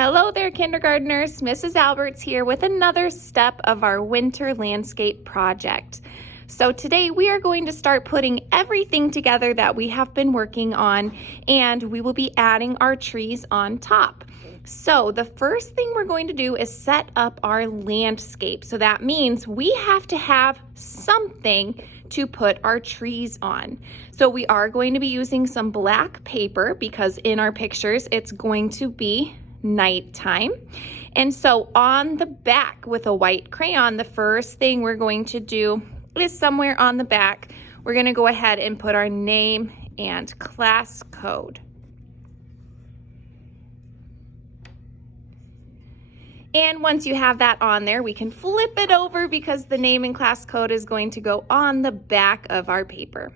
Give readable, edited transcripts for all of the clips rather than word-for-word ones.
Hello there, kindergartners. Mrs. Alberts here with another step of our winter landscape project. So today we are going to start putting everything together that we have been working on, and we will be adding our trees on top. So the first thing we're going to do is set up our landscape. So that means we have to have something to put our trees on. So we are going to be using some black paper because in our pictures it's going to be nighttime. And so on the back with a white crayon, the first thing we're going to do is somewhere on the back, we're going to go ahead and put our name and class code. And once you have that on there, we can flip it over because the name and class code is going to go on the back of our paper.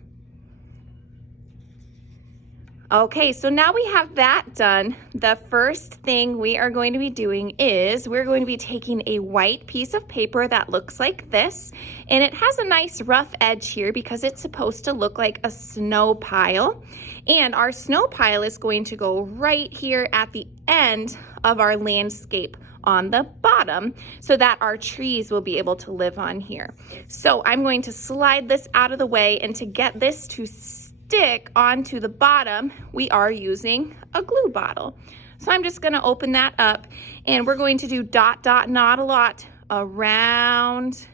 Okay, so now we have that done. The first thing we are going to be doing is we're going to be taking a white piece of paper that looks like this, and it has a nice rough edge here because it's supposed to look like a snow pile. And our snow pile is going to go right here at the end of our landscape on the bottom so that our trees will be able to live on here. So I'm going to slide this out of the way, and to get this to stick onto the bottom, we are using a glue bottle. So I'm just going to open that up, and we're going to do dot, dot, not a lot around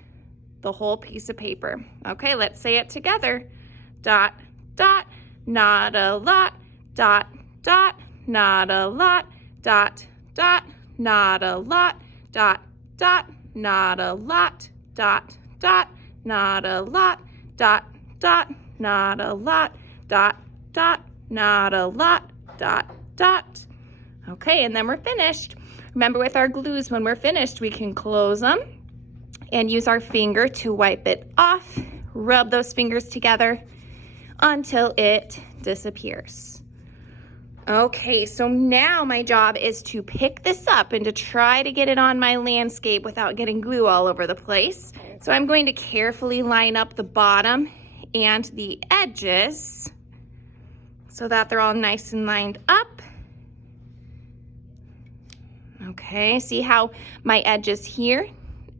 the whole piece of paper. Okay, let's say it together. Dot, dot, not a lot, dot, dot, not a lot, dot, dot, not a lot, dot, dot, not a lot, dot, dot, not a lot, dot, dot, not a lot, dot, dot, not a lot, dot, dot. Okay, and then we're finished. Remember, with our glues, when we're finished, we can close them and use our finger to wipe it off, rub those fingers together until it disappears. Okay, so now my job is to pick this up and to try to get it on my landscape without getting glue all over the place. So I'm going to carefully line up the bottom and the edges so that they're all nice and lined up. Okay, see how my edges here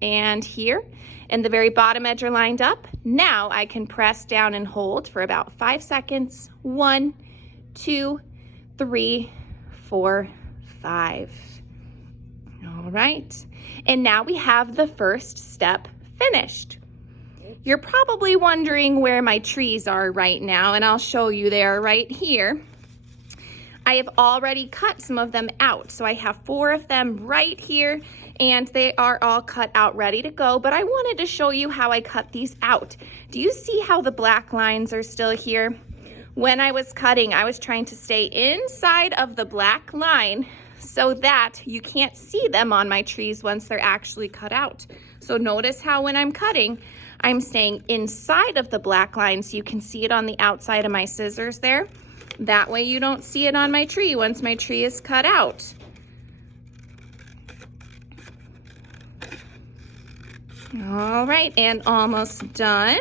and here and the very bottom edge are lined up? Now I can press down and hold for about 5 seconds. 1, 2, 3, 4, 5. All right, and now we have the first step finished. You're probably wondering where my trees are right now, and I'll show you. They are right here. I have already cut some of them out, so I have 4 of them right here, and they are all cut out ready to go, but I wanted to show you how I cut these out. Do you see how the black lines are still here? When I was cutting, I was trying to stay inside of the black line so that you can't see them on my trees once they're actually cut out. So notice how when I'm cutting, I'm staying inside of the black line so you can see it on the outside of my scissors there. That way you don't see it on my tree once my tree is cut out. All right, and almost done.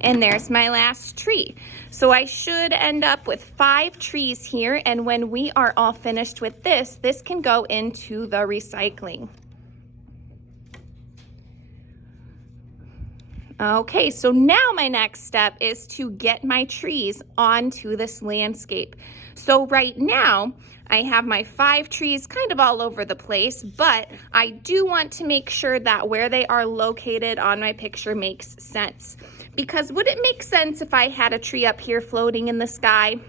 And there's my last tree. So I should end up with 5 trees here, and when we are all finished with this, this can go into the recycling. Okay, so now my next step is to get my trees onto this landscape. So right now, I have my 5 trees kind of all over the place, but I do want to make sure that where they are located on my picture makes sense. Because would it make sense if I had a tree up here floating in the sky?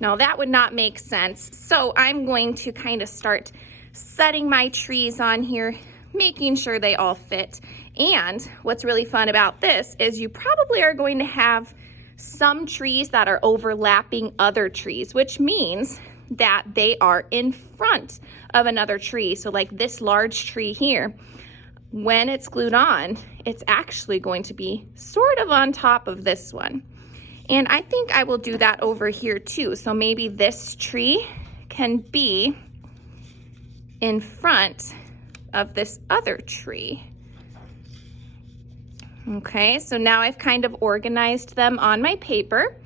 No, that would not make sense. So I'm going to kind of start setting my trees on here, making sure they all fit. And what's really fun about this is you probably are going to have some trees that are overlapping other trees, which means that they are in front of another tree. So like this large tree here, when it's glued on, it's actually going to be sort of on top of this one. And I think I will do that over here too. So maybe this tree can be in front of this other tree. Okay, so now I've kind of organized them on my paper.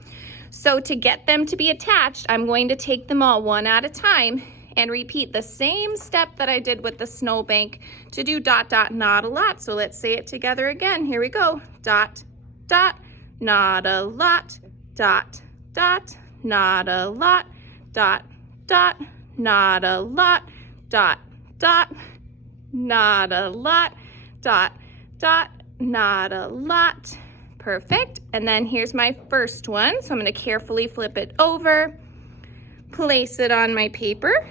So to get them to be attached, I'm going to take them all one at a time and repeat the same step that I did with the snowbank to do dot, dot, not a lot. So let's say it together again. Here we go. Dot, dot, not a lot. Dot, dot, not a lot. Dot, dot, not a lot. Dot, dot, not a lot. Dot, dot, not a lot. Perfect. And then here's my first one. So I'm going to carefully flip it over, place it on my paper,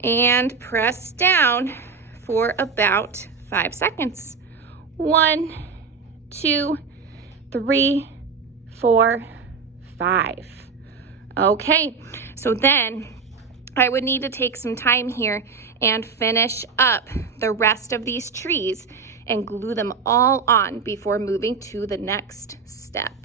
and press down for about 5 seconds. 1, 2, 3, 4, 5. Okay, so then I would need to take some time here and finish up the rest of these trees and glue them all on before moving to the next step.